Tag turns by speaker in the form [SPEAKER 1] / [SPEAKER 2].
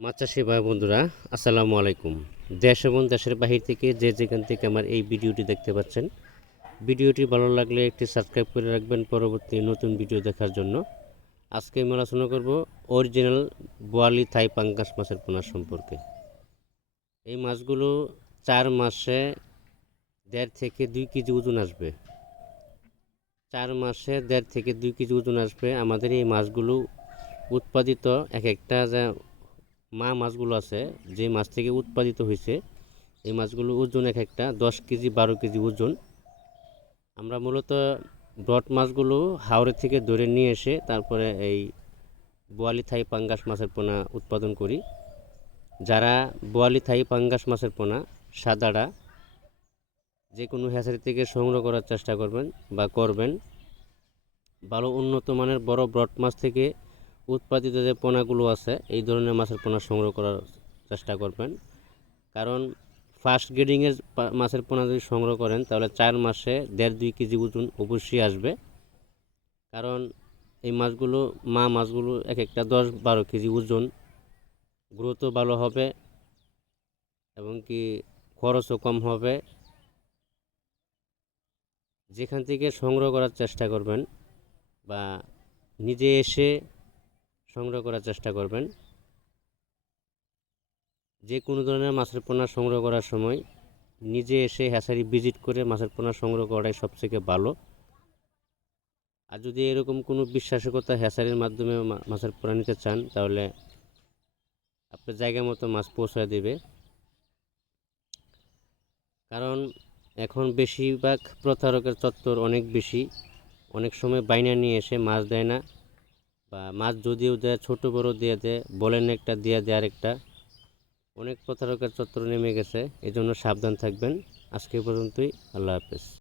[SPEAKER 1] মাছ চাষি ভাই বন্ধুরা, আসসালামু আলাইকুম। দেশ এবং দেশের বাহির থেকে যে যেখান থেকে আমার এই ভিডিওটি দেখতে পাচ্ছেন, ভিডিওটি ভালো লাগলে একটি সাবস্ক্রাইব করে রাখবেন পরবর্তী নতুন ভিডিও দেখার জন্য। আজকে আমি আলোচনা করব অরিজিনাল বোয়ালি থাই পাঙ্গাস মাছের পোনা সম্পর্কে। এই মাছগুলো চার মাসে দেড় থেকে দুই কেজি ওজন আসবে। চার মাসে দেড় থেকে দুই কেজি ওজন আসবে। আমাদের এই মাছগুলো উৎপাদিত এক একটা যা মা মাছগুলো আছে, যে মাছ থেকে উৎপাদিত হয়েছে, এই মাছগুলো ওজন এক একটা, দশ কেজি, বারো কেজি ওজন। আমরা মূলত ব্রড মাছগুলো হাওড়ে থেকে ধরে নিয়ে এসে তারপরে এই বোয়ালি থাই পাঙ্গাস মাছের পোনা উৎপাদন করি। যারা বোয়ালি থাই পাঙ্গাস মাছের পোনা, সাদাড়া, যে কোনো হ্যাচারি থেকে সংগ্রহ করার চেষ্টা করবেন বা করবেন। ভালো উন্নত মানের বড় ব্রড মাছ থেকে উৎপাদিত যে পোনাগুলো আছে, এই ধরনের মাছের পোনা সংগ্রহ করার চেষ্টা করবেন। কারণ ফার্স্ট গ্রেডিংয়ের মাছের পোনা যদি সংগ্রহ করেন, তাহলে চার মাসে দেড় দুই কেজি ওজন অবশ্যই আসবে। কারণ এই মাছগুলো, মা মাছগুলো এক একটা দশ বারো কেজি ওজন। গ্রোথও ভালো হবে এবং কি খরচও কম হবে। যেখান থেকে সংগ্রহ করার চেষ্টা করবেন বা নিজে এসে সংগ্রহ করার চেষ্টা করবেন। যে কোনো ধরনের মাছের পোনা সংগ্রহ করার সময় নিজে এসে হ্যাসারি ভিজিট করে মাছের পোনা সংগ্রহ করাটাই সবথেকে ভালো। আর যদি এরকম কোনো বিশ্বাসকতা হ্যাসারির মাধ্যমে মাছের পোনা নিতে চান, তাহলে আপনার জায়গা মতো মাছ পৌঁছায় দেবে। কারণ এখন বেশিরভাগ প্রতারকের চত্বর অনেক বেশি। অনেক সময় বাইনা নিয়ে এসে মাছ দেয় না। বা মাছ যদিও দেয়, ছোট বড় দিয়ে দেয়, বলেন একটা দিয়ে দেয় আরেকটা, অনেক প্রতারকের চত্বর নেমে গেছে। এই জন্য সাবধান থাকবেন। আজকে পর্যন্তই, আল্লাহ হাফেজ।